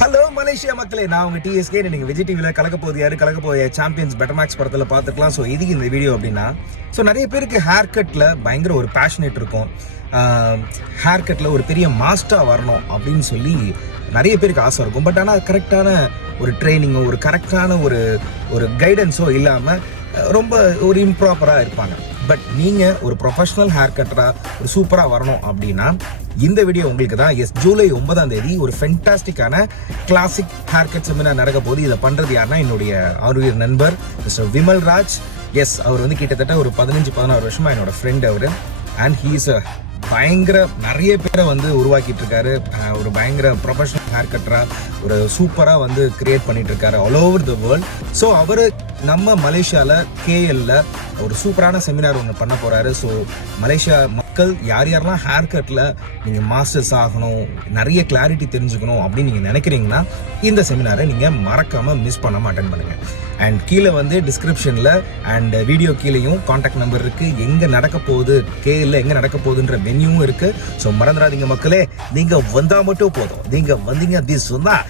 Hello Malaysia மக்களே, நான் உங்க டிஎஸ்கே. நீங்க விஜய் டிவில கலக்க போகுது யாரு, கலக்க போய சாம்பியன்ஸ் பெட்டர் மேக்ஸ் படத்துல பார்த்துக்கலாம். ஸோ இதுக்கு இந்த வீடியோ அப்படின்னா, ஸோ நிறைய பேருக்கு ஹேர் கட்ல பயங்கர ஒரு பேஷனேட் இருக்கும். ஹேர் கட்ல ஒரு பெரிய மாஸ்டரா வரணும் அப்படின்னு சொல்லி நிறைய பேருக்கு ஆசை இருக்கும். பட் ஆனால் கரெக்டான ஒரு ட்ரைனிங்கோ, ஒரு கரெக்டான ஒரு கைடன்ஸோ இல்லாமல் ரொம்ப ஒரு இம்ப்ராப்பராக இருப்பாங்க. பட் நீங்கள் ஒரு ப்ரொஃபஷனல் ஹேர் கட்டராக ஒரு சூப்பராக வரணும் அப்படின்னா இந்த வீடியோ உங்களுக்கு தான். ஜூலை 9ஆம் தேதி ஒரு ஃபென்டாஸ்டிக்கான கிளாசிக் ஹேர் கட் செமினார் நடக்க போது. இதை பண்ணுறது யாருன்னா என்னுடைய ஆரோக்கிய நண்பர் மிஸ்டர் விமல் ராஜ். அவர் வந்து கிட்டத்தட்ட ஒரு 15-16 வருஷமா என்னோட ஃப்ரெண்ட் அவர். அண்ட் ஹீ இஸ் பயங்கர நிறைய பேரை வந்து உருவாக்கிட்டு இருக்காரு. ஒரு பயங்கர ப்ரொஃபஷனல் ஹேர் கட்டரா ஒரு சூப்பராக வந்து கிரியேட் பண்ணிட்டு இருக்காரு all over the world. So அவர் நம்ம மலேசியாவில் கேஎல்ல ஒரு சூப்பரான செமினார் ஒன்று பண்ண போறாரு. ஸோ மலேசியா மக்கள் யாரெல்லாம் ஹேர் கட்டில் நீங்கள் மாஸ்டர்ஸ் ஆகணும், நிறைய கிளாரிட்டி தெரிஞ்சுக்கணும் அப்படின்னு நீங்கள் நினைக்கிறீங்கன்னா இந்த செமினாரை நீங்கள் மறக்காமல் மிஸ் பண்ணாமல் அட்டென்ட் பண்ணுங்க. அண்ட் கீழே வந்து டிஸ்கிரிப்ஷனில் அண்ட் வீடியோ கீழேயும் கான்டாக்ட் நம்பர் இருக்குது. எங்கே நடக்க போகுது, கேஎல்ல எங்கே நடக்க போகுதுன்ற மெனுவும் இருக்குது. ஸோ மறந்துடாதீங்க மக்களே, நீங்கள் வந்தால் மட்டும் போதும். நீங்கள் வந்தீங்க அப்படி சொன்னால்